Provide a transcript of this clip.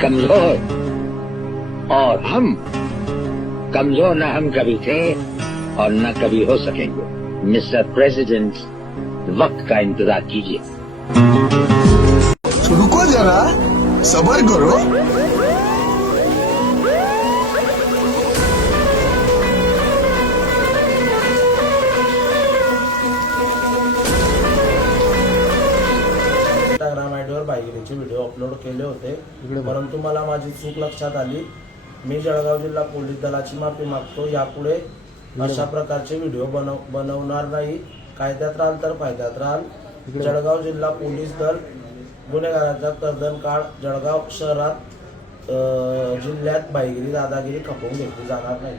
कमजोर, और हम कमजोर न हम कभी थे और न कभी हो सकेंगे। मिस्टर प्रेसिडेंट, वक्त का इंतजार कीजिए। रुको जरा, सब्र करो। इंस्टाग्राम आयडीवर बाईगिरीचे व्हिडिओ अपलोड केले होते, परंतु मला माझी चूक लक्षात आली। मी जळगाव जिल्हा पोलीस दलाची माफी मागतो। यापुढे अशा प्रकारचे व्हिडिओ बनवणार नाही। कायद्यात राहाल तर फायद्यात राहाल। जळगाव जिल्हा पोलीस दल गुन्हेगारांचा कर्दनकाळ जळगाव शहरात जिल्ह्यात बाईगिरी दादागिरी खपवून घेतली जाणार नाही।